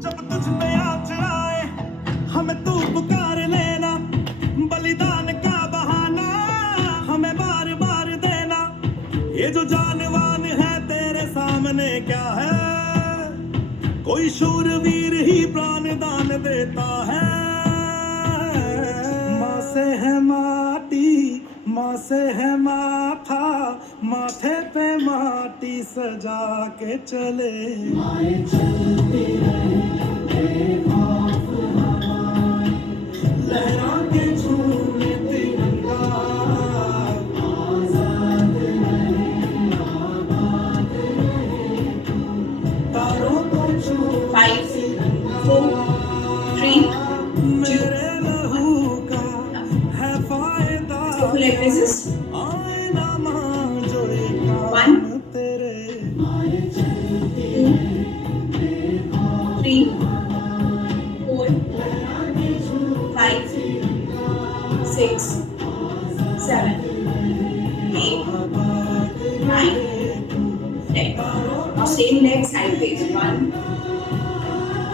जब तुझ पे आज आए हमें तू पुकार लेना, बलिदान का बहाना हमें बार बार देना। ये जो जानवान है तेरे सामने क्या है, कोई शूरवीर ही प्राण दान देता है। माँ से है माटी, माँ से है माथा, माथे पे माटी सजा के चले। माए चलती रहे खौफ हवाएं, लहरा के झूमे तिरंगा, आजाद रहे आबाद रहे तू, तारों को छू 5, 4, 3, 2, मेरे लहू का है फायदा। so full exercises. आईना मां जो एक 1, तेरे 2, 3, 4, 5, 6, 7, 8, 9, 10. Now same leg sideways. 1,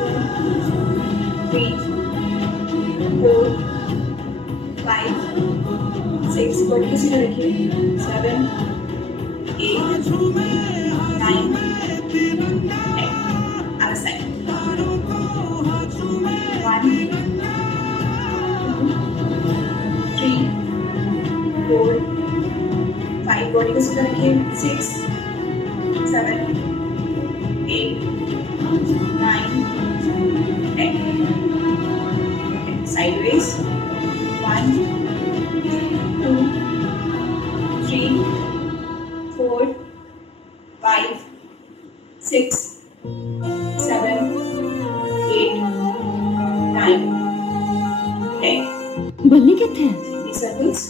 2, 3, 4, 5, 6. बॉडी को सीधा रखिए. 7, 8, 9, 10. Other side. 1, 2, 3, 4, 5. बॉडी को सीधा रखिए. 6, 7, 8, 9, 10. Sideways. 1, 2, 3, 4, 5, 6, 7, 8, 9, 10. बल्ली कितने हैं? These circles.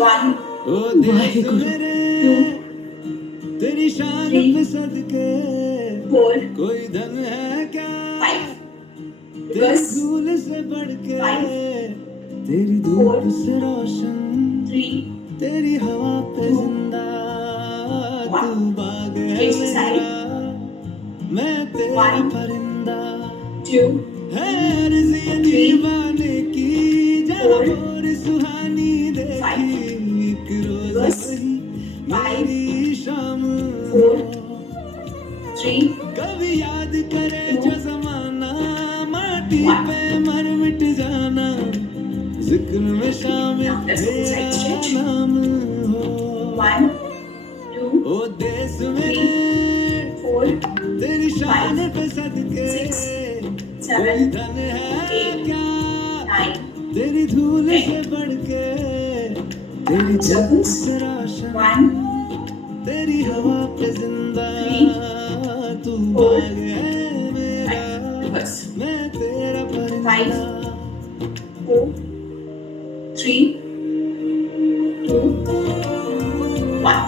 1, वाहेगुरु। 2, तेरी शान पे सदके 4, कोई धन है क्या, 5. तेरी Reverse. धूल से बढ़ के, 5, तेरी धूप से रोशन, 3, तेरी हवा पे जिंदा, तू बाग है Change the side. मेरा, मैं तेरा 1, परिंदा। 2, है अर्ज़ ये दीवाने की, जब 4, और सुहानी देखी, 5, एक रोज Reverse. वही 5, मेरी शाम 4, 3, कभी याद करे 2, जो जमाना, माटी 1. पे मर मिट जाना, जिक्र में शामिल Now let's go side तेरा stretch. नाम हो। 1, 2, ओ देश 3, में 4, तेरी शान पे सदके, 6, कोई 7, धन है 8, क्या, 9, तेरी धूल 10. से बढ़ के, तेरी धूप Circles. से रोशन, 1, तेरी हवा पे जिंदा, 3, तू 4, बाग है मेरा, 5. Reverse. मैं तेरा परिंदा। 5, 4, 3, 2, 1.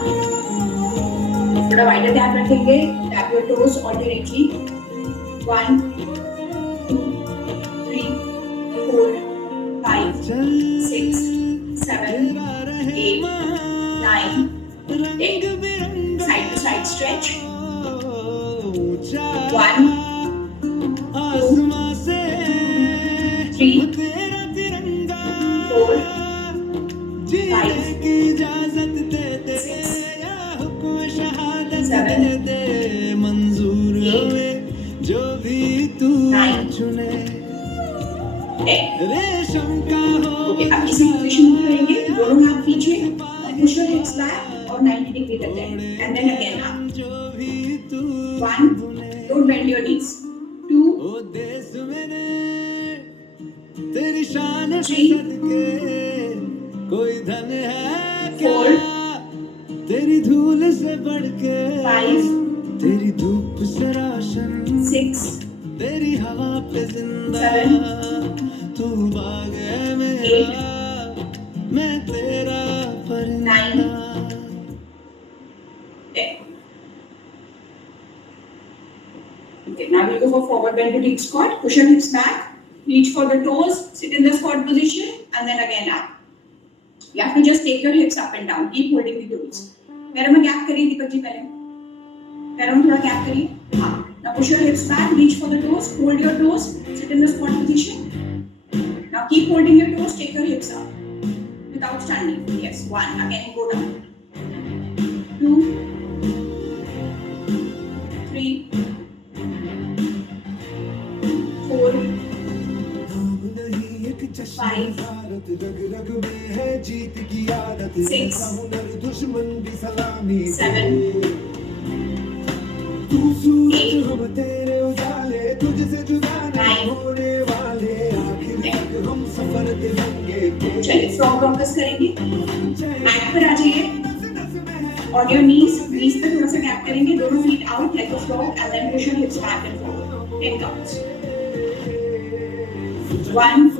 थोड़ा वाइडर ध्यान रखेंगे. Tap your toes alternately. 1, 2, 3, 4, 5, 6, 7, 8, 9, 10. Side to side stretch. 1, आसमां से 3, तेरा तिरंगा, 4, जीने 5, की इजाजत दे दे, 6, या हुक्म शहादत 7, दे दे, मंजूर 8, होए जो भी तू 9, चुने, 10. रेशम का हो ओके, अब इसी पोजीशन में करेंगे. दोनों हाथ पीछे और पुश योर हिप्स बैक और 90 डिग्री तक जाएंगे. And then again up. जो भी तू 1, don't bend your knees. 2, ओ देश मेरे, तेरी शान पे 3, सदके, कोई धन है क्या, 4, तेरी धूल से बढ़ के, 5, तेरी धूप से रोशन, 6, तेरी हवा पे जिंदा, 7, तू बाग है मेरा, मैं तेरा परिंदा। 9, 10. Okay, now we'll go for forward bend to deep squat. Push your hips back. Reach for the toes. Sit in the squat position and then again up. You have to just take your hips up and down. Keep holding the toes. पैरों में गैप करिए दीपक जी. पहले पैरों में थोड़ा गैप करिए. हाँ. Now push your hips back, reach for the toes, hold your toes, sit in the squat position. Now keep holding your toes, take your hips up without standing. Yes, 1. Again, go down. 2, 3, 4, 5, 6, 7, 8, 9, चलिए frog rockers करेंगे, मैट पर आ जाइए, on your knees पे थोड़ा सा gap करेंगे, दोनों feet out like a frog and then push your hips back and forward 10 counts 1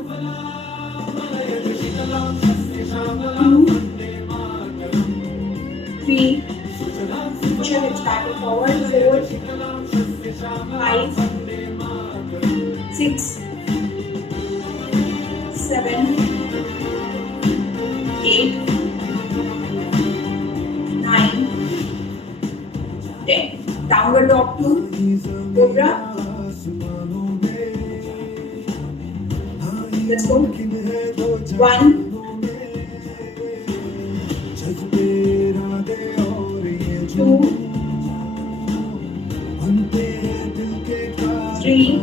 2 3 push your hips back and forward 4 5 6 7 8 9 10 downward dog to cobra. Let's go. 1 2 3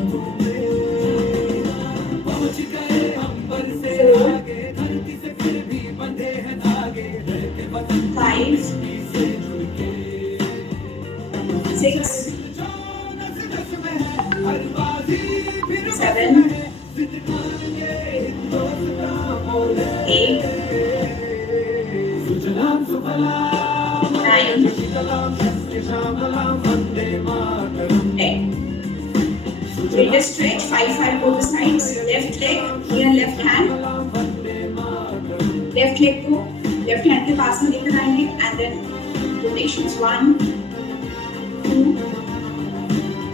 5 6 7 8 9 10. Build a stretch, 5 both the sides. Left leg, here left hand. Left leg को left hand के पास में लेकर आएंगे and then rotations 1 2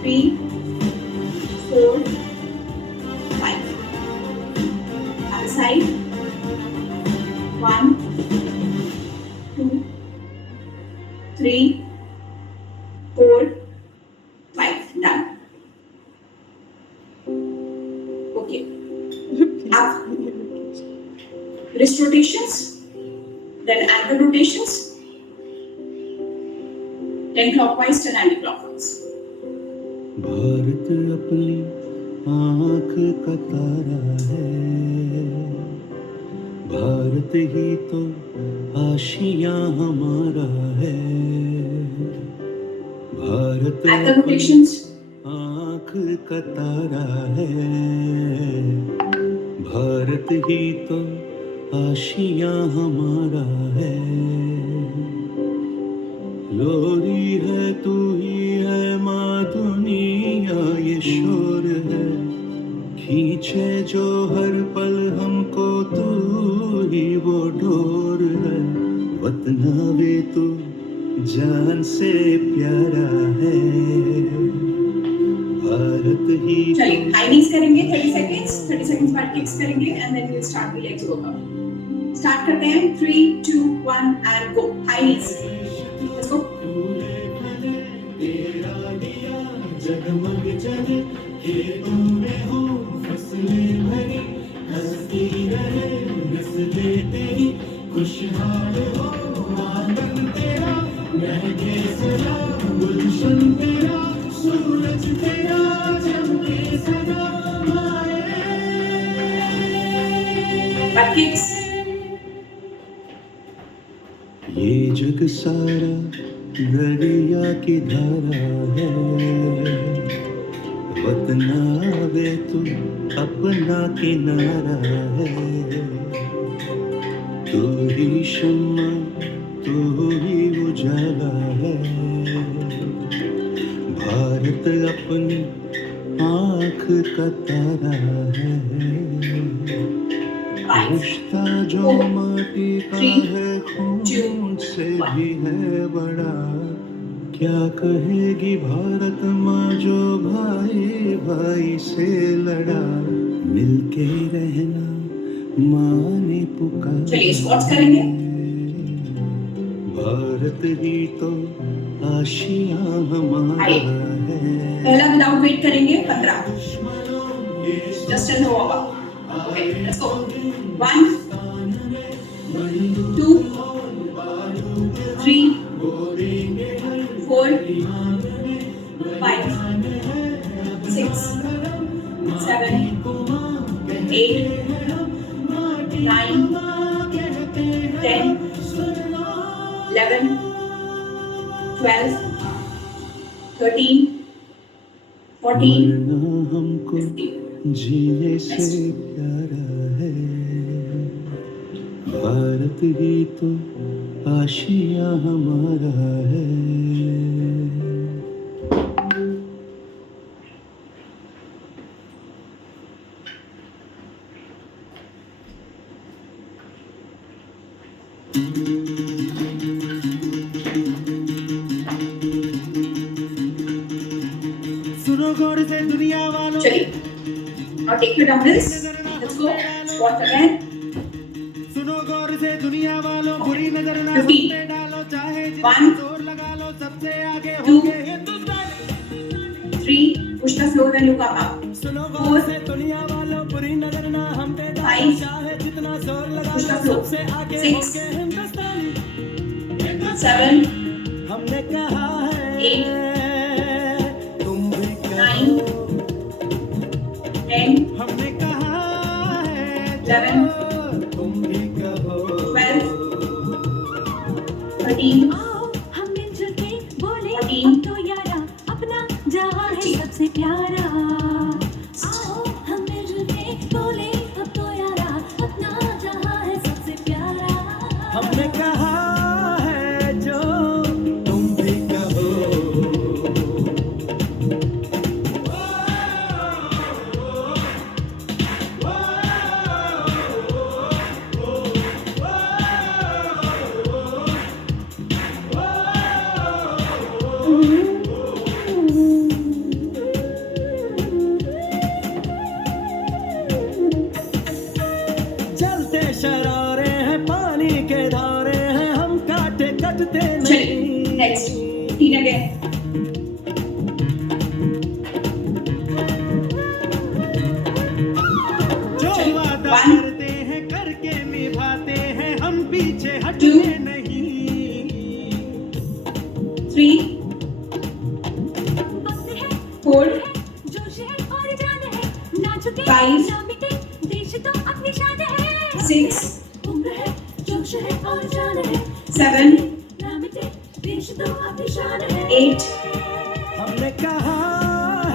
3 4 5. Other side 1 2 3 4 5. Done. Okay. Up. Wrist rotations, then ankle rotations, then clockwise, then anti-clockwise. Bharat अपनी आँख का तारा है, भारत ही तो आशियाँ हमारा है, भारत Ankle rotations. आँख का तारा है, भारत ही तो आशियाँ हमारा है, लोरी है तू ही है माँ दुनिया ये शोर है, खींचे जो हर पल हमको तू ही वो डोर है, वतना वे तू जान से प्यारा है, भारत ही चलिए हाई नीज करेंगे 30 seconds बाद किक्स करेंगे and then we'll start the legs workout. Start करते हैं 3 2 1 and go. High knees. Let's go. जगमग चले खेतों में हो फसलें भरी, हंसती रहे नस्लें तेरी, खुशहाल हो आंगन तेरा, महके सदा गुलशन तेरा, सूरज तेरा चमके सदा माए. Back kicks. ये जग सारा दरिया की धारा है, वतना वे तू अपना किनारा है, तू ही शम्मा तू ही उजाला है, भारत अपनी आँख का तारा है, रिश्ता जो माटी का है खून से भी है बड़ा, क्या कहेगी भारत माँ जो भाई भाई से लड़ा, मिलके रहना माँ ने पुकारा. चलिए स्क्वाट्स करेंगे. भारत ही तो आशियाँ हमारा है, पहला विदाउट वेट करेंगे 15. Just tell the warm up. Okay, let's go. 1 2 3 4 5 6 7 8 9 10 11 12 13 14 मरना हमको 15. जीने से प्यारा है, भारत ही तो आशिया हमारा है. सुनो गौर से दुनिया वालों, चलिए, now take your dumbbells. Let's go. Squat again. सुनो गौर से दुनिया वालों, बुरी नजर ना 15. हम पे डालो, चाहे जितना 1 जोर लगा लो, सबसे आगे 2 होंगे हिंदुस्तानी. 3. Push the floor when you come up. सुनो 4 गौर से दुनिया वालों, बुरी नजर ना हम पे डालो, 5. चाहे जितना जोर लगा Push the लो, floor. सबसे आगे 6. होंगे हिंदुस्तानी. 7 हमने कहा है 8 तुम भी 9 10 हमने कहा है 11 तुम भी कहो 12 13 आओ हम मिलजुल के बोले 14 अब तो यारा अपना जहां है सबसे प्यारा. आओ हम मिलजुल के बोले अब तो यारा अपना जहां है सबसे प्यारा. हमने कहा है जो तुम भी कहो. चलते शरारे हैं, पानी के धारे हैं, हम काटे कटते चलिए, नहीं. next 3 again. जो चलिए, वादा 1 करते हैं करके निभाते हैं, हम पीछे 2 हटते नहीं. 3 वक्त है 4 जोश है और जान है ना झुके 5 ना मिटे देश तो अपनी शान है. 6 उम्र है जोश है और जान है 7 ना मिटे देश तो अपनी शान है. 8 हमने कहा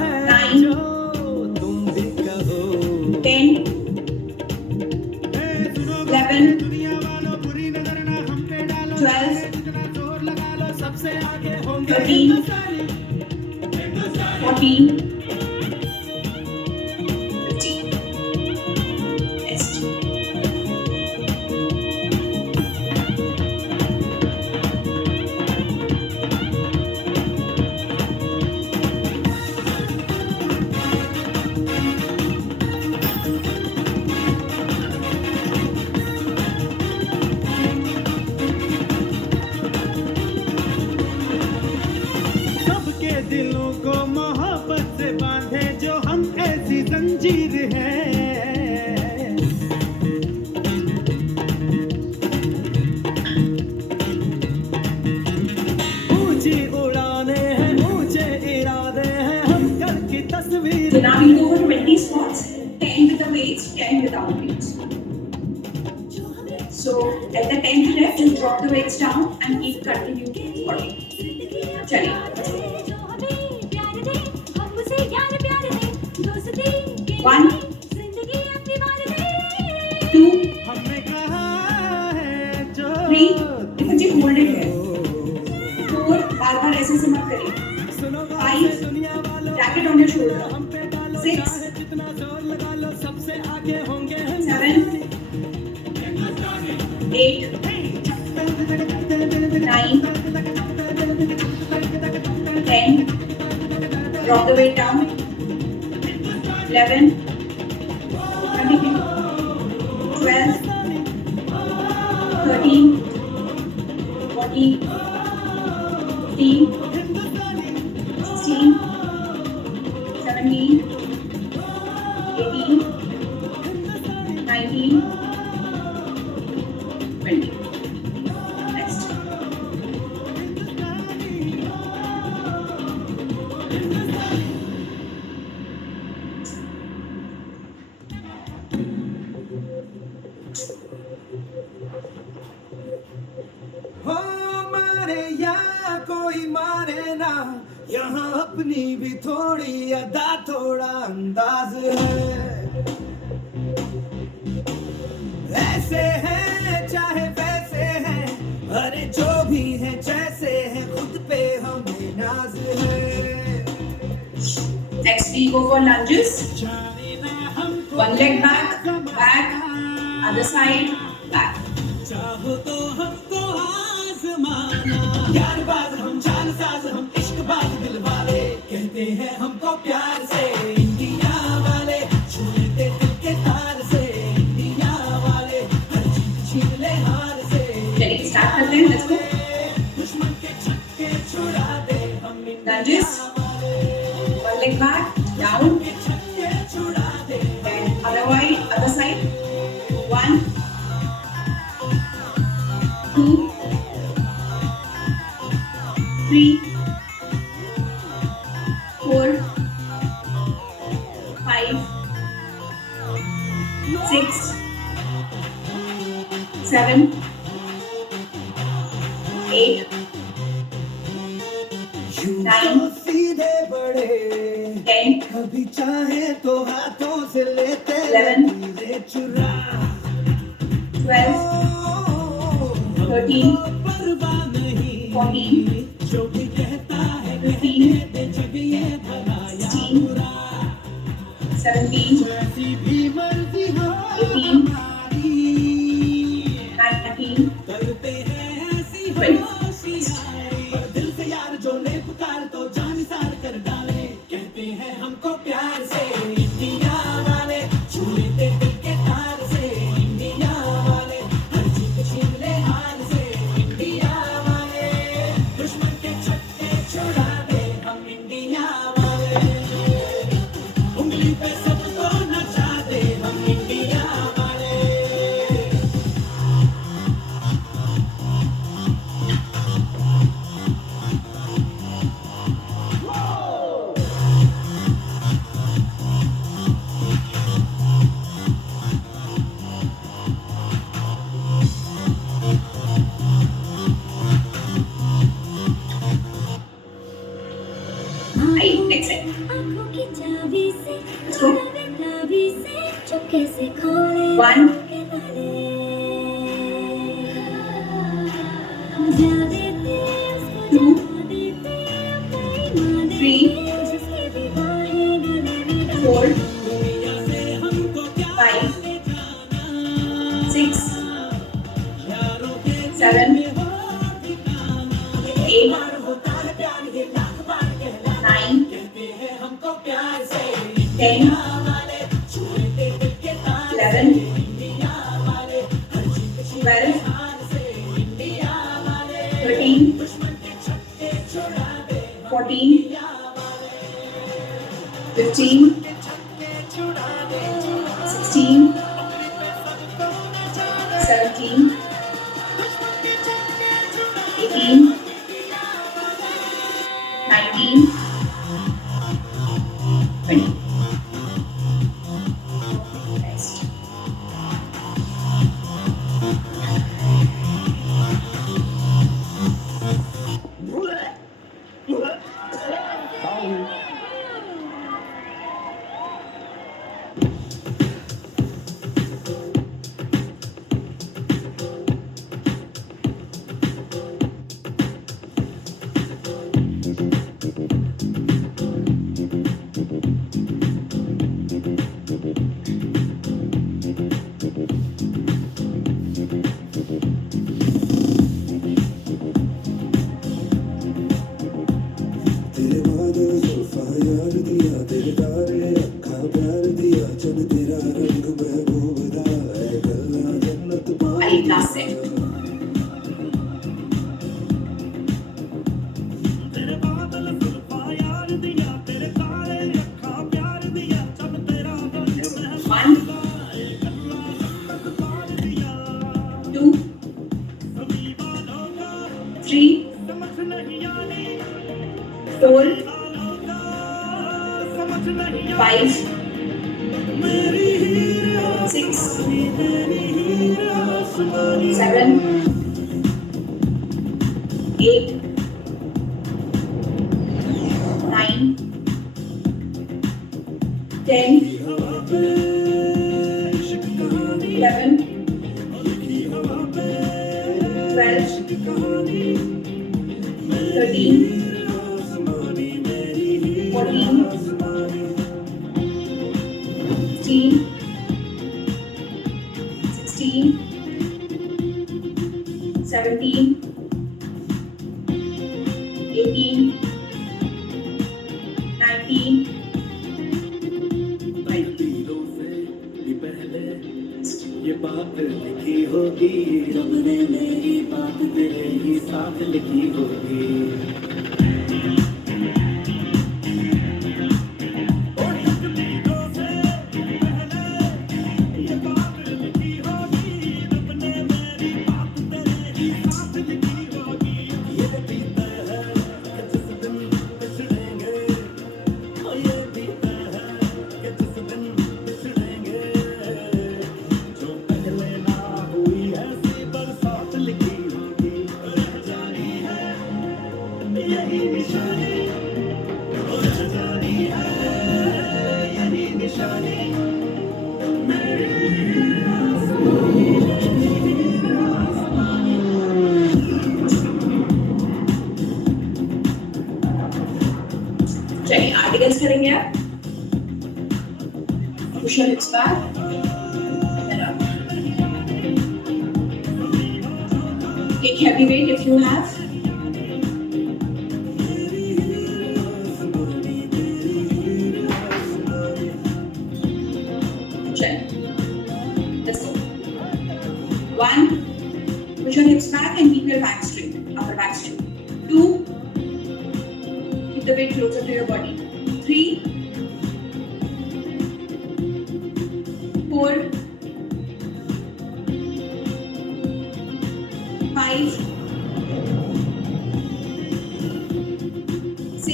है 9 जो तुम भी कहो. 10 11 दुनिया वालों, बुरी नजर ना हम पे डालो, 12 जितना जोर लगा लो, सबसे आगे होंगे 13 हिंदुस्तानी. 14 15. Next. सबके दिलों को मोहब्बत से बांधे जो हम ऐसी जंजीर है. ऊंची उड़ाने हैं, ऊंचे इरादे हैं, हम कल की तस्वीर. So now we go for 20 squats, 10 with the weights, 10 without weights. So at the 10th rep, just drop the weights down and keep continuing squatting. चलिए, जो हमें प्यार दे हम उसे यार प्यार दे दोस्ती के 1 जिंदगी अपनी बार दे. 2 हमने कहा है जो 3 देखो जी होल्डेड है. 4 बार-बार ऐसे से मत करिए. सुनो 5 दुनिया वालों, jacket on your shoulder. हम पे डालो, 6 चाहे जितना जोर लगा लो, सबसे आगे होंगे 7 8 9 10 drop the weight down 11 continue 12 13 14 15 16 हो मारे या कोई मारे ना, यहाँ अपनी भी थोड़ी अदा थोड़ा अंदाज है। ऐसे हैं चाहे वैसे हैं, अरे जो भी हैं जैसे हैं, खुद पे हमें नाज है। Next we go for lunges. जाने ना हमको One leg back, back, other side, back. चाहो तो हमको आजमाना, यार बाज हम जान साज हम इश्क बाज दिल वाले, कहते हैं हमको प्यार से इंडिया वाले, छू लेते दिल के तार से इंडिया वाले, हर जीत छीन ले हार से। चलिए start करते हैं. Let's go. दुश्मन के छक्के छुड़ा दे हम Lunges. One leg back, down, के छक्के छुड़ा दे। then other side. 1, 2, 3, 4, 5, 6, 7, 8, यूं 9, तो सीधे बड़े 10, कभी चाहे तो हाथों से लेते 11, लकीरें चुरा। 12, 13, परवाह नहीं 14, जो भी कहता है 15, कहते जग ये भला या 16, बुरा, 17, जैसी भी मर्जी हो 18, हमारी, 19, करते हैं ऐसी 20. होशियारी, पर दिल से यार जो ले पुकार तो जान सार कर डाले, कहते हैं हमको प्यार से इंडिया वाले, छू लेते दिल के तार से इंडिया वाले, हर जीत छीन ले हार से इंडिया वाले, दुश्मन के छक्के छुड़ा दे हम इंडिया वाले, उंगली पे सबको नचा दे हम इंडिया वाले। Right, next set. आँखों की चाबी से Let's go. चाबी से चुपके से खोले 1, के ताले। जा देते उसको 2, जा देते अपनी माने 3, जिसके भी बाहें गले में डाले। 4, दुनिया से हमको क्या 5, ले जाना, 6, यारों के 7, दिल में हो ठिकाना, 8, बार होता है प्यार ये लाख बार कहलाना, 9, कहते हैं हमको प्यार से 10, वाले, छू लेते दिल के तार 11, इंडिया वाले, हर जीत छीन 12, हार से इंडिया वाले, 13, दुश्मन के छक्के छुड़ा दे 14, इंडिया वाले, 15, के छक्के छुड़ा दे 16, 17, 18, 19, 20. Next. तेरे बादल जुल्फा यार दिया, तेरे तारे अखा प्यार दिया, चल तेरा रंग महबूब दा है, गल्ला जन्नत Right, last set. तेरे बादल जुल्फा यार दिया, तेरे तारे अखा प्यार दिया, जब तेरा रंग महबूब 1, गल्ला जन्नत पार दिया, 2, सभी वालों का 3, समझ नहीं आनी, 4, वालों का 5, 6, 7, 8, 9, 10, 11, 12, 13, 14, 15, 16, 17, 18, 19, तकदीरों से भी पहले ये बात लिखी होगी, रब ने मेरी बात तेरे ही साथ लिखी होगी। चलिए आर्टिकल्स करेंगे आप। Push your hips back and up. Take heavy weight if you have. Let's go. 1, push your hips back and keep your back straight, upper back straight. 2, keep the weight closer to your body. 3, 4, 5, 6,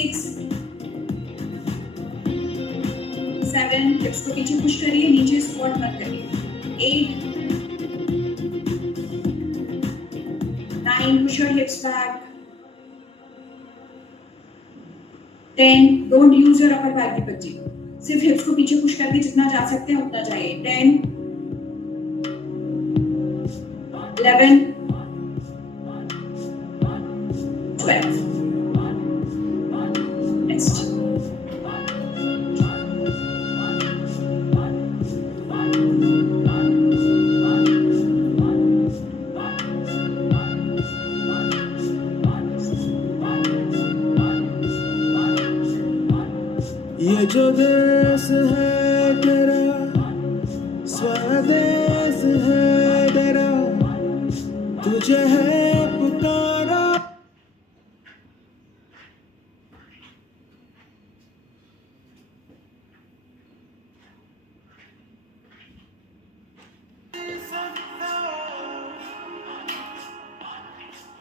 7, हिप्स को पीछे पुश करिए, नीचे स्क्वाट मत करिए. 8, 9, push your hips back. 10, don't use your upper back deepak ji. सिर्फ हिप्स को पीछे पुश करके जितना जा सकते हैं उतना जाइए. 10, 11, 12. Next. ये जो देश है तेरा स्वदेश है तेरा, तुझे है पुकारा।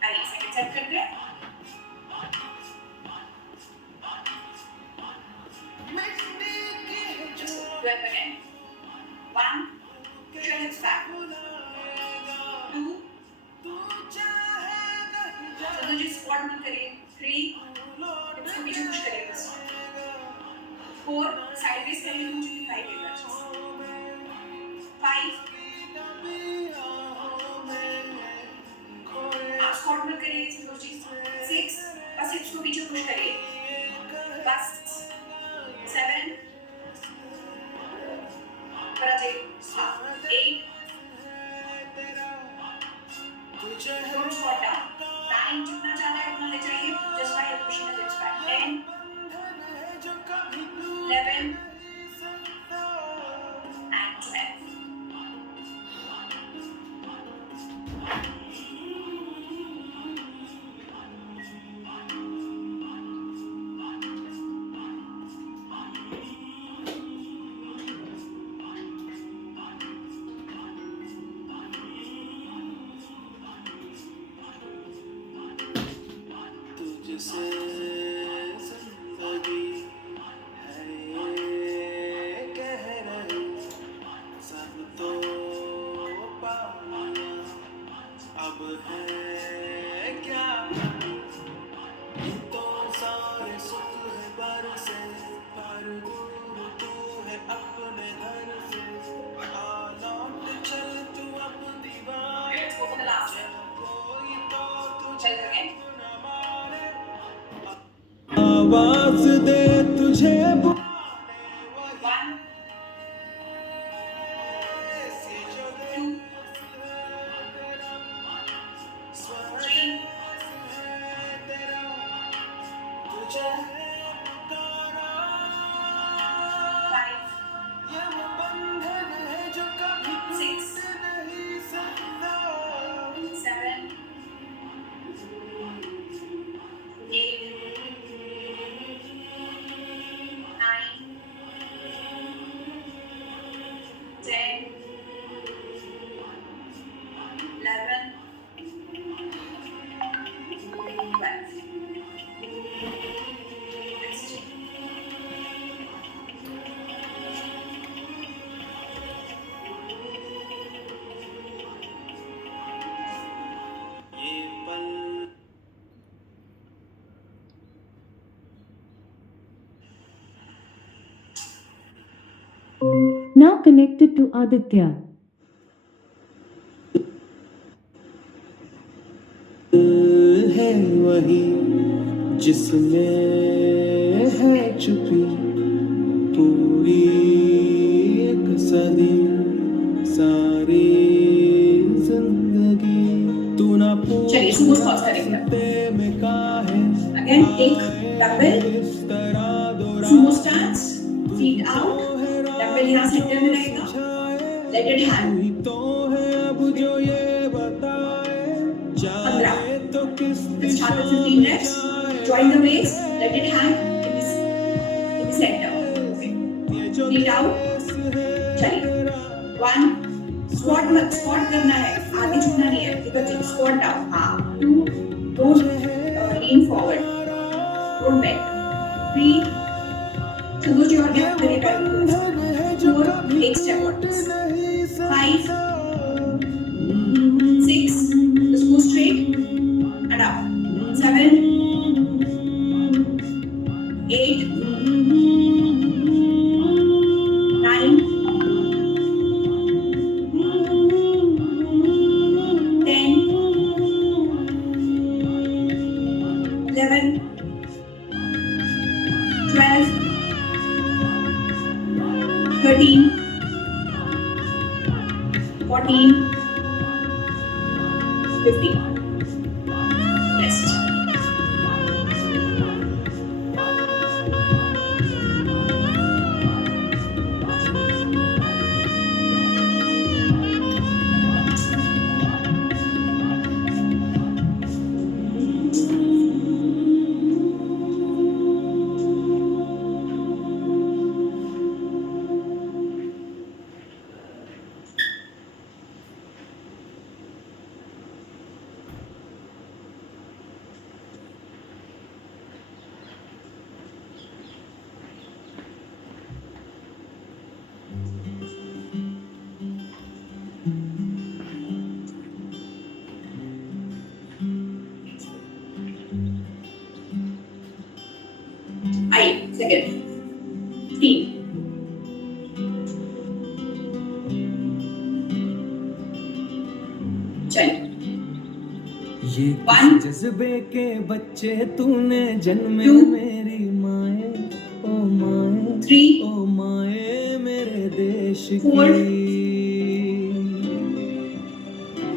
आइए सेकंड सेट करते हैं. Do it again. 1, push your hips back. 2, चलो जी स्क्वाट मत करिए. 3, हिप्स को पीछे पुश करिए बस. 4, साइडवेज करिए, मुझे दिखाई देगा. 5, आप स्क्वाट मत करिए. 6, बस हिप्स को पीछे पुश करिए बस. 7, कराते. 8, don't squat down. 9, जितना जाना है उतना ले जाइए, just by pushing the hips back. 10, 11, and 12. तुझसे जिंदगी है ये connected to Aditya. है वही जिसमें है छुपी पूरी एक सदी सारी जिंदगी तू ना चलिए, सुबह पॉज करेंगे। में काहे Again, take dumbbell, इस तरह sumo stance, feet out, dumbbell यहाँ सेंटर में रहेगा, let it hang, तो है अब जो ये बताए 15, तो किस let's start with 15 reps, join the waist, let it hang in the center, okay, feet out, चलिए, 1, squat करना है, आगे झुकना नहीं है, ठीक है, squat down, हाँ, 2, don't lean forward, don't bend, 3, so those you are gap करेगा, 4, take step onwards, 5, 6, just go straight and up, 7, 8, 9, 10, 11, 12, 13, 14, 15. Rest. Second. 15. चलिए. ये One. जज्बे के बच्चे तूने जन्मे 2. मेरी माए ओ माए 3. ओ माए मेरे देश 4. की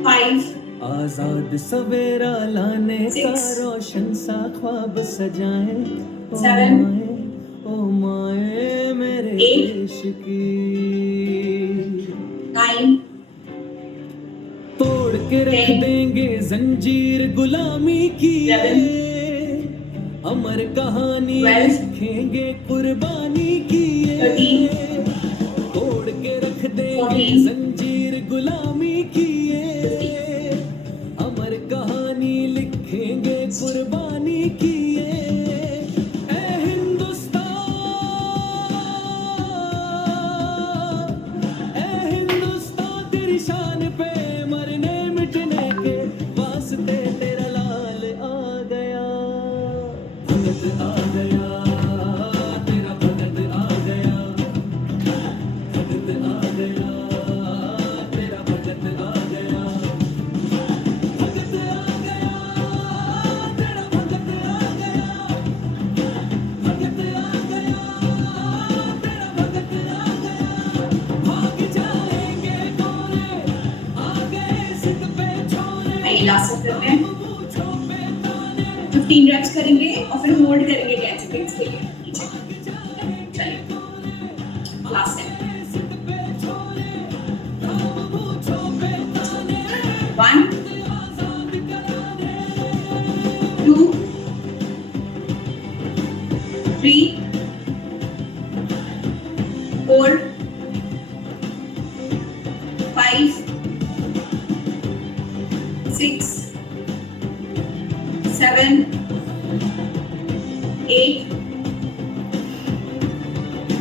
5. आजाद सवेरा लाने का 6. रोशन सा ख्वाब सजाए ओ 7. माए ओ माए मेरे 8. देश की 9. तोड़ के रख 10. देंगे जंजीर गुलामी की 11. अमर कहानी 12. लिखेंगे कुर्बानी की 13. तोड़ के रख देंगे 14. जंजीर गुलामी की अमर कहानी लिखेंगे कुर्बानी की ए हिंदुस्तान तेरी शान पे मरने मिटने के वास्ते तेरा लाल आ गया भगत आ गया तेरा भगत आ गया भगत आ गया तेरा भगत आ गया भगत आ गया तेरा भगत आ गया भगत आ गया तेरा भगत आ गया भाग जाएंगे कोने आ गए सिद्ध पे छोरे आइए लास्ट सेट करते हैं. 15 reps करेंगे और फिर होल्ड करेंगे 10 seconds के लिए नीचे. चलिए लास्ट सेट. 1, 2, 3, 4, 5, 6, 7, 8,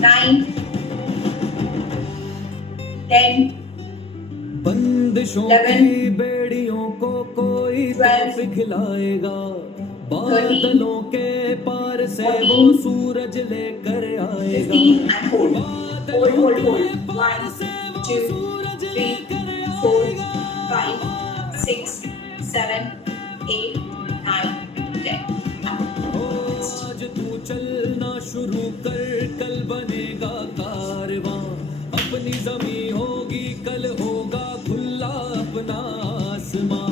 9, 10, बंदिशों 11, की बेड़ियों को कोई 12, पिघलाएगा 13, बादलों के पार से वो 14, सूरज लेकर आएगा 15 and hold. बादलों Hold. के पार 1, से 2, 3, 4, 5, 6, 7, 8, 9, 10. आज तू चलना शुरू कर, कल बनेगा कारवां, अपनी ज़मीं होगी कल होगा खुला अपना आसमां,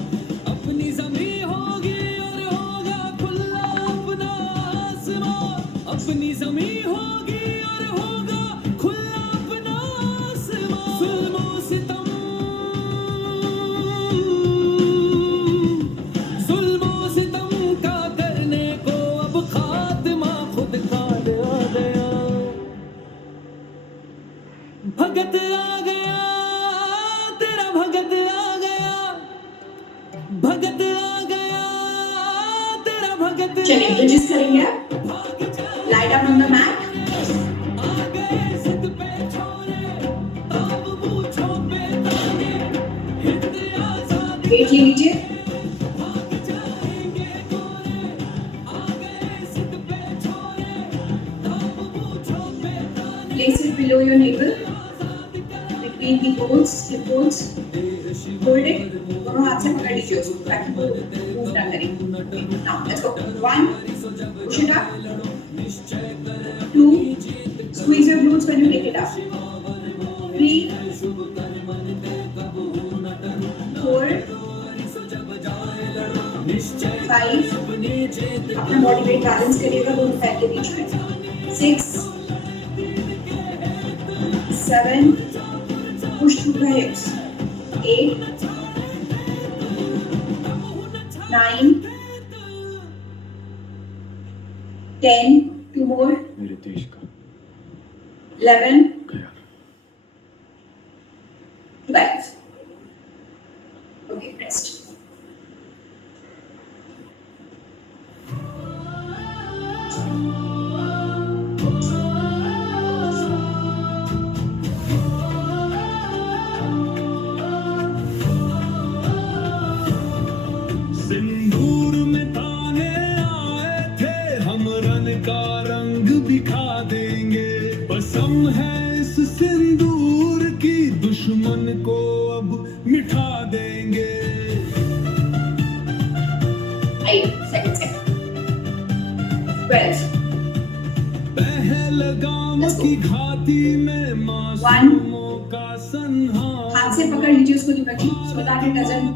अपनी ज़मीं होगी और होगा खुला अपना आसमां, अपनी ज़मीं होगी और होगा खुला अपना आसमां। जुल्म और सितम, जुल्म और सितम का करने को अब खात्मा खुद का आ गया, भगत आ गया, तेरा भगत आ गया, भगत आ गया, तेरा भगत चलिए ब्रिजेस करेंगे आप. Lie down on the mat. आ गए सिद्ध पे छोरे, ताब पूछो पे ताने, हिंद आजादी वेट ले लीजिए. भाग जाएंगे गोरे, आ गए सिद्ध पे छोरे, ताब पूछो पे ताने, Place it below your navel. Between the bones, hip bones. Hold it. दोनों हाथ से पकड़ लीजिए उसको ताकि वो move ना करे. Now let's go. 1, push it up. 2, squeeze your glutes when you take it up. 3, 4, 5. अपना बॉडी वेट बैलेंस करिएगा दोनों पैर के बीच में. 6, 7, push through the hips. 8, 9, 10, 2 more. मेरे देश का 11, ख्याल 12. Okay, rest. सिंदूर में ताने आए थे, हम रन का रंग दिखा देंगे, कसम है इस सिंदूर की, दुश्मन को अब मिठा देंगे। 8 seconds. 12. Pahalgam Let's go. की घाटी में मासूमों का संहार, हाथ से पकड़ लीजिए उसको दीपक so that it doesn't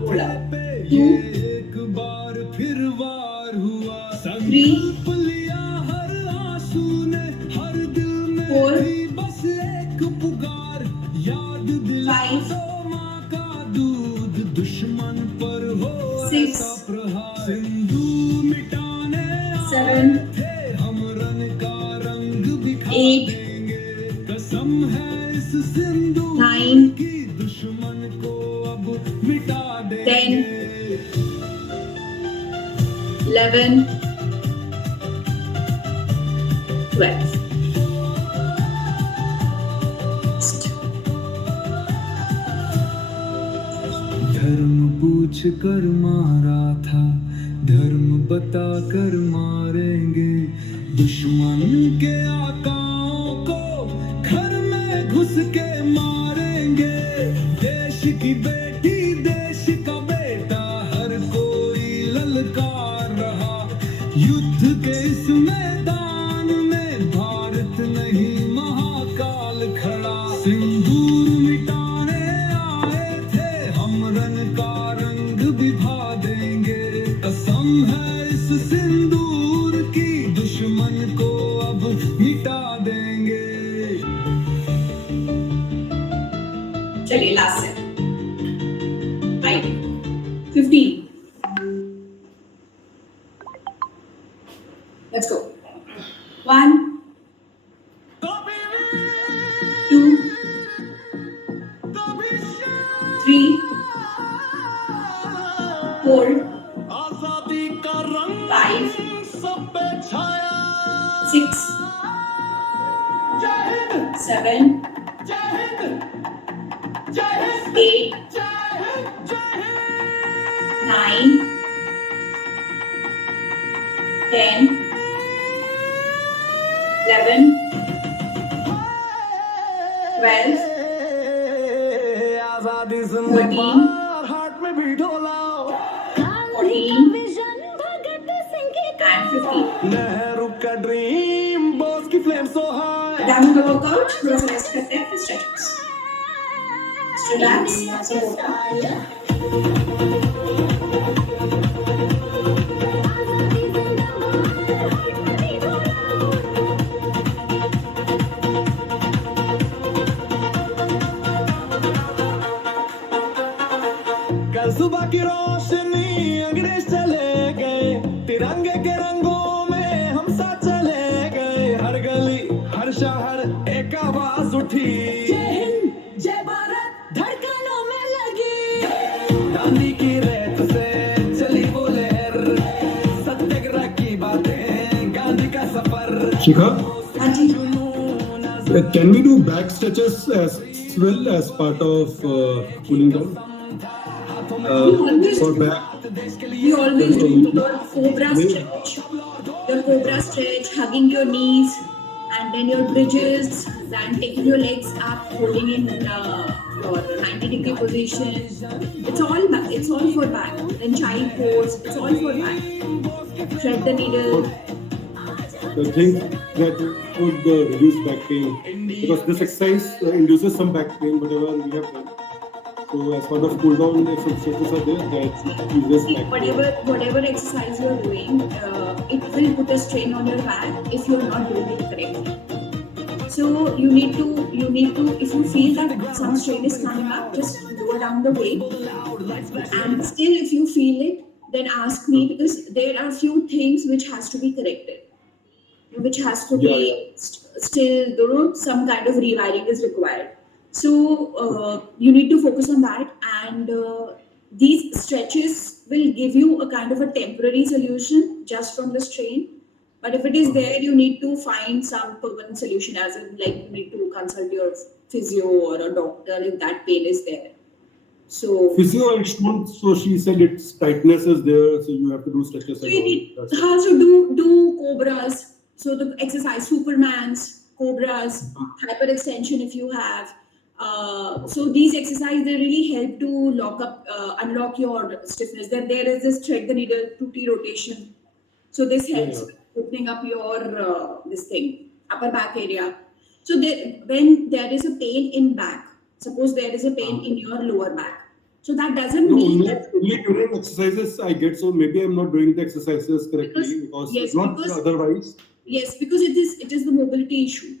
roll up. 2, एक बार फिर वार हुआ, 3, संकल्प लिया हर आंसू ने, हर दिल में 4, थी बस एक पुकार, याद दिला 5, दो माँ का दूध, दुश्मन पर हो 6, ऐसा प्रहार, सिंधु मिटाने 7, थे, हम रन का रंग दिखा 8, देंगे, कसम है इस सिंधु 9, की, दुश्मन को अब मिटा 10, देंगे। 11, 12. धर्म पूछ कर मारा था, धर्म बता कर मारेंगे, दुश्मन के आकाओं को घर में घुस के मारेंगे, देश की बेटी देश का बेटा हर कोई ललकार रहा, युद्ध के इस मैदान में भारत नहीं महाकाल खड़ा, सिंदूर मिटाने आए थे, हम रन का रंग दिखा देंगे, कसम है इस सिंदूर की, दुश्मन को अब मिटा देंगे। चलिए लास्ट से 15. Let's go. 1, 2, 3, 4, आजादी का रंग 5, सब पे छाया, 6, जय हिंद 7, जय हिंद जय हिंद 8, जय हिंद जय हिंद 9, 10, 11, 12, आजादी 13, जिंदाबाद हार्ट में भी ढोला 14, विजन भगत सिंह की and 15. नेहरू का ड्रीम बॉस की फ्लेम सो हाई Done the workout. थोड़ा सा रेस्ट करते हैं फिर stretches. Just relax. ऐसे होगा. कल सुबह की रोशनी अंग्रेज चले गए तिरंगे के रंगों में हम साथ चले गए हर गली हर शहर एक आवाज उठी जय हिंद जय भारत धड़कनों में लगी गांधी की रेत से चली वो लहर सत्याग्रह की बातें गांधी का सफर Shikha, हाँ जी. can we do back stretches as well as part of cooling down? For back, We always do your cobra stretch. Your cobra stretch, hugging your knees, and then your bridges, then taking your legs up, holding in your 90-degree position. It's all for back. Then child pose. It's all for back. Thread the needle. the thing that would reduce back pain, because this exercise induces some back pain, whatever we have done. So as part of cool down, if some stretches are there, that uses See, back pain. whatever exercise you're doing, it will put a strain on your back if you're not doing it correctly. So you need to, if you feel that some strain is coming up, just lower down the weight. And still, if you feel it, then ask me, because there are few things which has to be corrected, which has to be still, you know, some kind of rewiring is required. So you need to focus on that, and these stretches will give you a kind of a temporary solution just from the strain. But if it is there, you need to find some permanent solution, as in like you need to consult your physio or a doctor if that pain is there. So Physio I showed, so she said its tightness is there, so you have to do stretches. So and you all. need That's it. how to do cobras. So the exercise Supermans, cobras, hyperextension if you have. So these exercises, they really help to lock up, unlock your stiffness. Then there is this thread the needle 2T rotation. So this helps opening up your this thing upper back area. So when there is a pain in back, suppose there is a pain in your lower back. So that doesn't No, mean only, that only during exercises I get, so maybe I'm not doing the exercises correctly because yes, not because- otherwise. yes, because it is the mobility issue.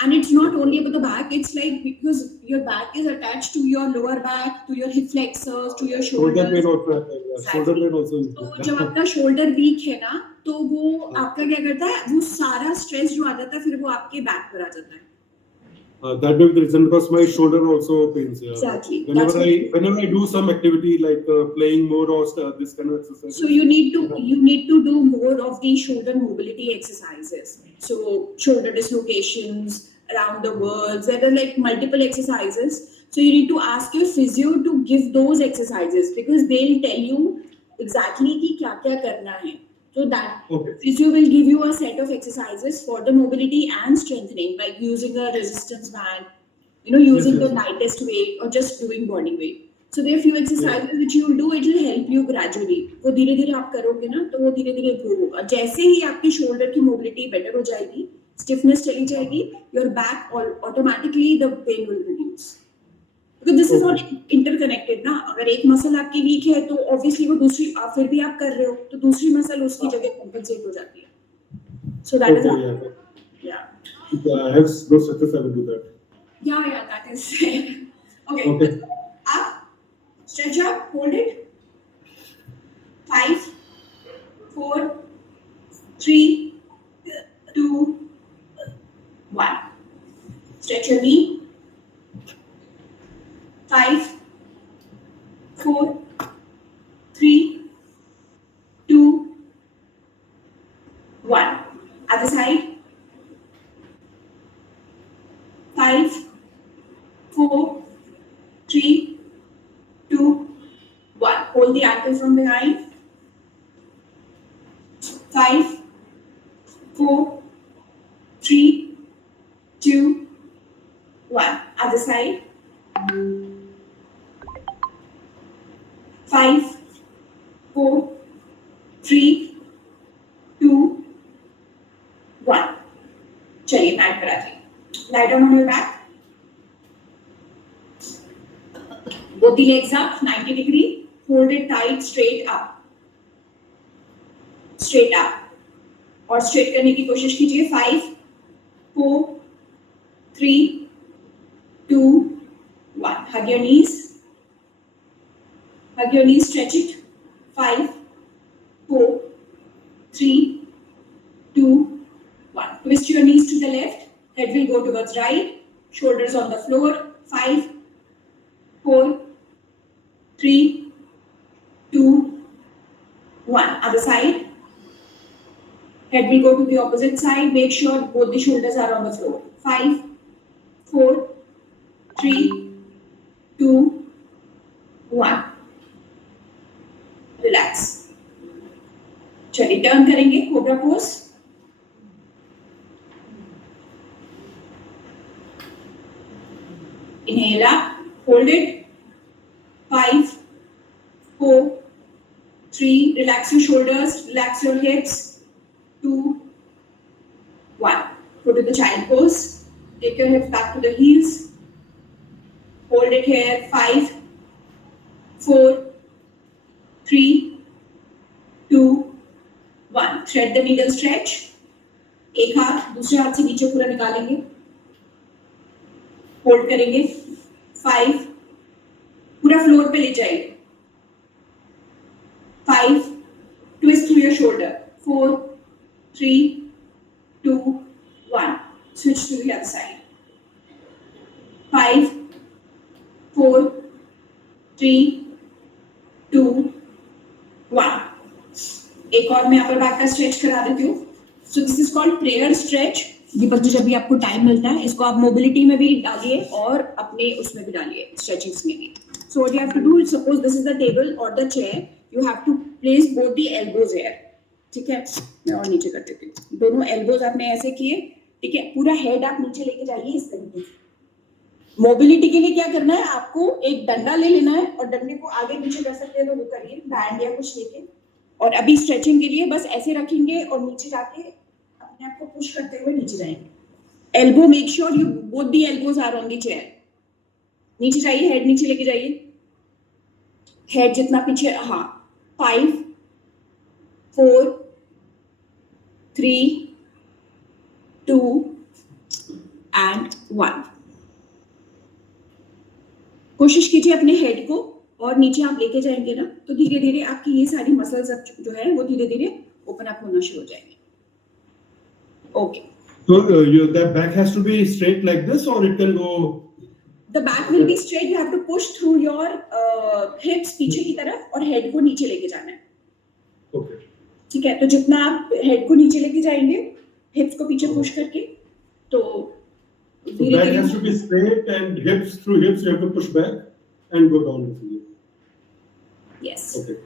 And it's not only about the back, it's like because your back is attached to your lower back, to your hip flexors, to your Shoulder pain shoulders. also. Shoulder pain also. is तो there. जब आपका shoulder week है ना, तो वो आपका क्या करता है, वो सारा स्ट्रेस जो आ जाता है फिर वो आपके बैक पर आ जाता है. That may be the reason, because my shoulder also pains. Yeah. Exactly. Whenever I do some activity like playing more or this kind of exercise. So you need to do more of the shoulder mobility exercises. So shoulder dislocations around the world. There are like multiple exercises. So you need to ask your physio to give those exercises, because they'll tell you exactly कि क्या क्या करना है. So that Okay. physio will give you a set of exercises for the mobility and strengthening, like using a resistance band, using Yes, the yes. lightest weight or just doing body weight. So there are few exercises which you will do. It will help you gradually. वो धीरे धीरे आप करोगे ना, तो वो धीरे धीरे improve होगा. जैसे ही आपकी shoulder की mobility better हो जाएगी, stiffness चली जाएगी, your back automatically the pain will reduce. Because this is all interconnected ना. अगर एक मसल आपकी वीक है तो obviously वो दूसरी फिर भी आप कर रहे हो तो दूसरी मसल उसकी जगह compensate हो जाती है. So that is Okay, how, yeah. yeah. Yeah, I have no stretches, I will do that. Yeah, that is okay. Okay. Up, stretch up, hold it. 5, 4, 3, 2, 1. Stretch your knee. 5, 4, 3, 2, 1. Other side. 5, 4, 3, 2, 1. Hold the ankle from behind. 5, 4, 3, 2, 1. Other side. Lie down on your back. Both the legs up, 90 degree. Hold it tight, straight up. Straight up. और straight करने की कोशिश कीजिए. 5, 4, 3, 2, 1. Hug your knees. Hug your knees, stretch it. 5, 4, 3, 2, 1. Twist your knees to the left. Head will go towards right. Shoulders on the floor. 5, 4, 3, 2, 1. Other side. Head will go to the opposite side. Make sure both the shoulders are on the floor. 5, 4, 3, 2, 1. Relax. चलिए टर्न करेंगे cobra pose. Inhale up, hold it. 5, 4, 3. Relax your shoulders, relax your hips. 2, 1. Go to the child pose. Take your hips back to the heels. Hold it here. 5, 4, 3, 2, 1. Thread the needle stretch. एक हाथ दूसरे हाथ से नीचे पूरा निकालेंगे. होल्ड करेंगे. 5. पूरा फ्लोर पे ले जाइए. 5. Twist through your shoulder. 4, 3, 2, 1. Switch to the other side. 5, 4, 3, 2, 1. एक और मैं अपर बैक का स्ट्रेच करा देती हूँ. So this is called prayer stretch. ये बच्चे जब भी आपको टाइम मिलता है इसको आप मोबिलिटी में भी डालिए और अपने उसमें भी डालिए, स्ट्रेचिंग्स में भी. So what you have to do, suppose this is the table और the chair, you have to place both the elbows here. ठीक है, मैं और नीचे कर देती हूँ. दोनों एल्बोज आपने ऐसे किए. ठीक है, पूरा हेड आप नीचे लेके जाइए इस तरीके से. मोबिलिटी के लिए क्या करना है, आपको एक डंडा ले लेना है और डंडे को आगे नीचे कर सकते हैं तो वो करिए, बैंड या कुछ लेके. और अभी स्ट्रेचिंग के लिए बस ऐसे रखेंगे और नीचे जाके अपने आप को पुश करते हुए नीचे जाएंगे. Elbow, make sure you both the elbows are on the chair. नीचे जाइए, हेड नीचे लेके जाइए. हेड जितना पीछे, हाँ. 5, 4, 3, 2 and 1. कोशिश कीजिए अपने हेड को और नीचे आप लेके जाएंगे ना तो धीरे धीरे आपकी ये सारी मसल्स जो है वो धीरे धीरे ओपन अप होना शुरू हो जाएंगे. Okay. So that back has to be straight like this, or it can go. The back will be straight. You have to push through your hips पीछे की तरफ और हेड को नीचे लेके जाना है. Okay. ठीक है, तो जितना आप हेड को नीचे लेके जाएंगे हिप्स को पीछे पुश करके तो So back has to be straight and hips through hips you have to push back and go down. Yes. Okay.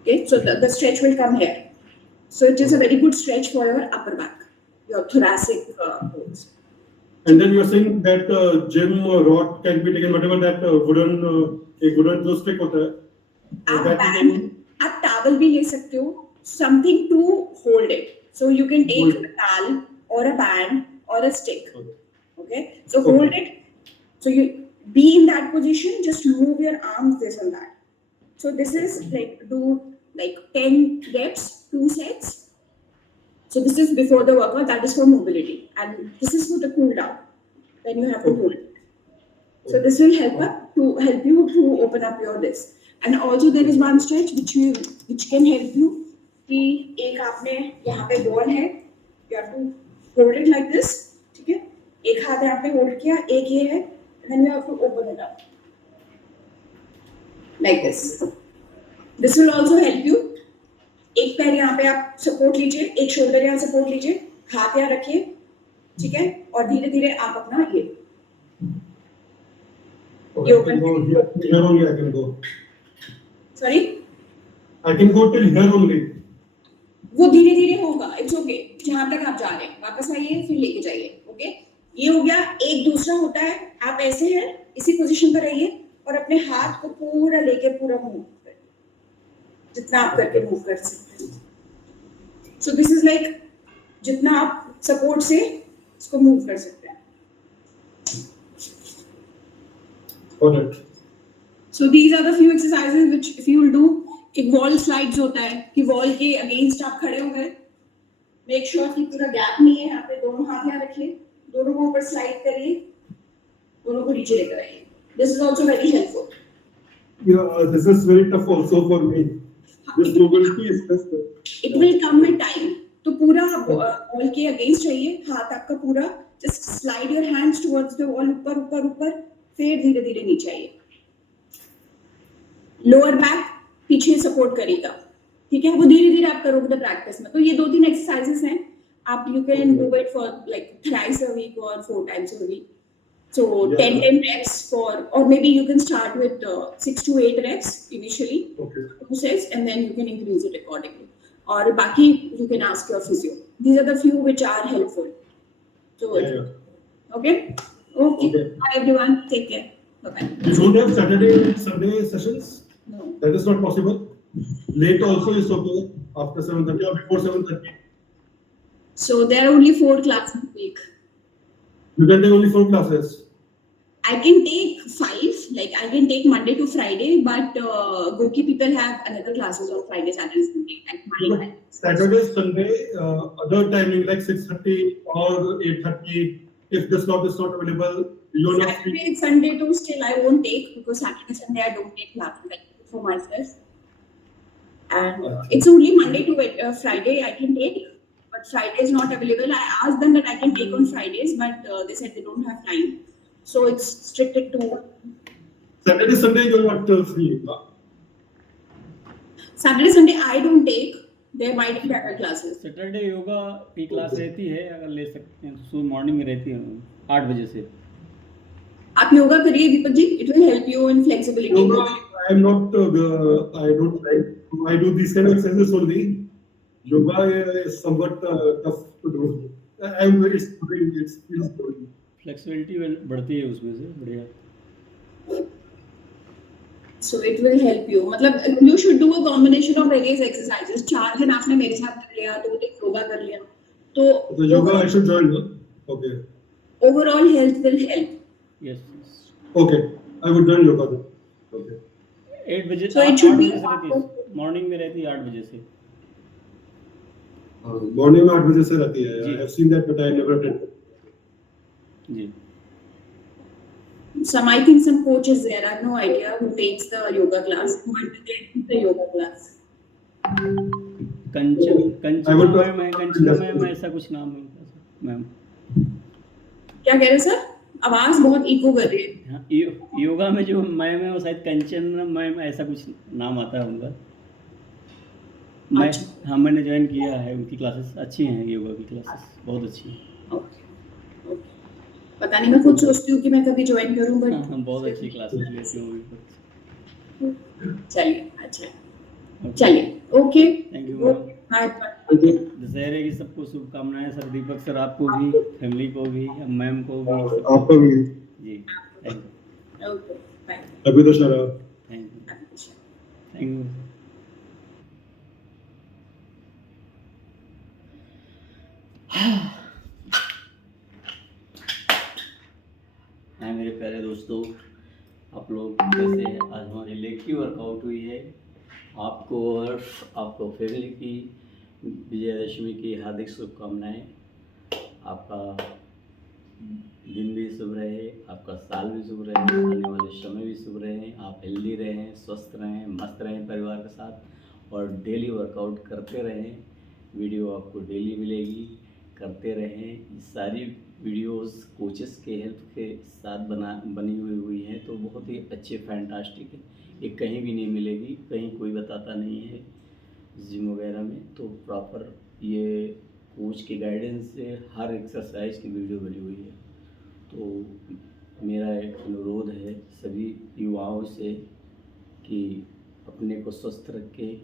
Okay, so the stretch will come here. So it is a very good stretch for your upper back, your thoracic bones. And then you are saying that gym rod can be taken, whatever that wooden जो stick होता है. आप towel भी ले सकते हो, something to hold it. So you can take a towel or a band or a stick. Okay, so hold it. So you be in that position, just move your arms this and that. So this is like do like 10 reps, 2 sets. So this is before the workout, that is for mobility, and this is for the cool down. Then you have to hold it. So this will help you to open up your this. And also there is one stretch which can help you. कि एक आपने यहाँ पे बॉल है, you have to hold it like this. ठीक है, एक हाथ यहाँ पे होल्ड किया, एक ये है, and then you have to open it up like this. This will also help you. एक पैर यहाँ पे आप सपोर्ट लीजिए, एक शोल्डर यहाँ सपोर्ट लीजिए, हाथ यहाँ रखिए. ठीक है, और धीरे धीरे आप अपना ये open. Here only I can go. Sorry? I can go till here only. वो धीरे धीरे होगा. इट्स ओके, जहां तक आप जा रहे हैं वापस आइए, फिर लेके जाइए. ओके, ये हो गया. एक दूसरा होता है, आप ऐसे हैं, इसी पोजीशन पर रहिए और अपने हाथ को पूरा लेके पूरा मूव करिए, जितना आप करके मूव कर सकते हैं. सो दिस इज लाइक जितना आप सपोर्ट से इसको मूव कर सकते हैं. Got it. So these are the few exercises which if you will do, एक wall slides होता है कि wall के against आप खड़े हो गए, make sure कि पूरा gap नहीं है, यहाँ पे दोनों हाथ यहाँ रखिए, दोनों को ऊपर slide करिए, दोनों को नीचे लेकर आइए. This is also very helpful. Yeah, this is very tough also for me. This mobility is tough. It will come with time. तो पूरा wall के against रहिए, हाथ आपका पूरा, just slide your hands towards the wall, ऊपर ऊपर ऊपर, फिर धीरे धीरे नीचे आइए. लोअर बैक पीछे सपोर्ट करेगा, ठीक है, वो धीरे धीरे आप करोगे प्रैक्टिस में. तो ये 2-3 एक्सरसाइजेस हैं, आप you can do it for like thrice a week और 4 times a week. So 10 reps for, or maybe you can start with 6 to 8 reps initially, Okay. 2 sets, and then you can increase it accordingly. और बाकी you can ask your physio. These are the few which are helpful. So Yeah. okay. Okay. Bye everyone. Take care. Bye bye. You don't have Saturday and Sunday sessions? No. That is not possible. Late also is okay. After 7:30 or before 7:30. So there are only 4 classes a week. You can take only 4 classes. I can take 5, like I can take Monday to Friday, but Goki people have another classes on Friday, Saturday, Sunday. And Saturday, Sunday, other timing like 6:30 or 8:30. If the slot is not available, you're not free. Saturday, Sunday too still I won't take, because Saturday, Sunday I don't take classes like for myself. And it's only Monday to Friday I can take, but Friday is not available. I asked them that I can take on Fridays, but they said they don't have time. So it's restricted to Saturday, Sunday, you're not free. Saturday, Sunday I don't take. There might be better classes. Saturday yoga की क्लास रहती है, अगर ले सकते हैं तो मॉर्निंग में रहती है 8 बजे से. आप योगा करिए दीपक ji, it will help you in flexibility. Yoga, I am not. I don't like. I do these kind of exercises only. Yoga is somewhat tough to do. I am very. It feels good. Flexibility बढ़ती है उसमें से, बढ़िया. So it will help you. मतलब you should do a combination of various exercises. 4 दिन आपने मेरे साथ कर लिया, 2 दिन योगा कर लिया, तो So yoga I should join. No? Okay. overall health will help. Yes. Okay. I would join yoga. Then. Okay. 8 बजे. So it should be morning में रहती है 8 बजे से. Morning में 8 बजे से रहती है. जी. I have seen that, but I never attended. जी. I think some coaches there. I have no idea who takes the yoga class, but they take the yoga class. Kanchan I would- ma'am ऐसा कुछ नाम है मैम. क्या कह रहे हैं सर? आवाज बहुत इको कर रही है. हाँ, योगा में जो मैम है वो शायद कंचन मैम ऐसा कुछ नाम आता है उनका. मैं अच्छा. हाँ, मैंने ज्वाइन किया है, उनकी क्लासेस अच्छी हैं, योगा की क्लासेस बहुत अच्छी हैं. Okay. पता नहीं, मैं खुद सोचती हूँ कि मैं कभी ज्वाइन करूँ, हाँ, बट हाँ, बहुत अच्छी क्लासेस लेती हूँ. चलिए, अच्छा, चलिए, okay. Thank you ma'am. Bye. दशहरे की सबको शुभकामनाएं सर. दीपक सर आपको भी, फैमिली को भी, मैम को भी. आपका भी. जी, थैंक यू. Okay, bye. अभी तो शरा. Thank you. Thank you. Hi मेरे प्यारे दोस्तों, आप लोग कैसे हैं? आज हमारी लेग की वर्कआउट हुई है. आपको और आपको फैमिली की विजयदशमी की हार्दिक शुभकामनाएं. आपका दिन भी शुभ रहे, आपका साल भी शुभ रहे, आने वाले समय भी शुभ रहे. आप हेल्दी रहें, स्वस्थ रहें, मस्त रहें परिवार के साथ, और डेली वर्कआउट करते रहें. वीडियो आपको डेली मिलेगी, करते रहें. सारी वीडियोस कोचेस के हेल्प के साथ बनी हुई हैं, तो बहुत ही अच्छे, फैंटास्टिक है. ये कहीं भी नहीं मिलेगी, कहीं कोई बताता नहीं है जिम वगैरह में. तो प्रॉपर ये कोच के गाइडेंस से हर एक्सरसाइज की वीडियो बनी हुई है. तो मेरा एक अनुरोध है सभी युवाओं से कि अपने को स्वस्थ रखें,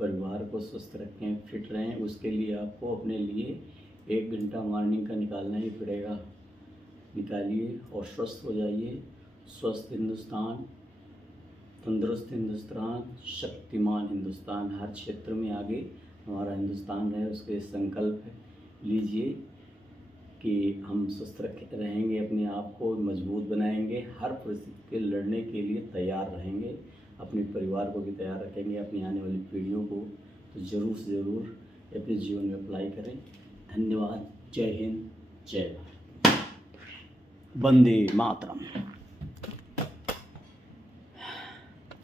परिवार को स्वस्थ रखें, फिट रहें. उसके लिए आपको अपने लिए 1 घंटा मॉर्निंग का निकालना ही पड़ेगा. निकालिए और स्वस्थ हो जाइए. स्वस्थ हिंदुस्तान, तंदुरुस्त हिंदुस्तान, शक्तिमान हिंदुस्तान, हर क्षेत्र में आगे हमारा हिंदुस्तान रहे, उसके संकल्प लीजिए कि हम स्वस्थ रहेंगे अपने आप आपको मजबूत बनाएंगे, हर परिस्थिति के लड़ने के लिए तैयार रहेंगे, अपने परिवार को भी तैयार रखेंगे, अपनी आने वाली पीढ़ियों को तो ज़रूर से ज़रूर अपने जीवन में अप्लाई करें। धन्यवाद। जय हिंद, जय भारत, वंदे मातरम।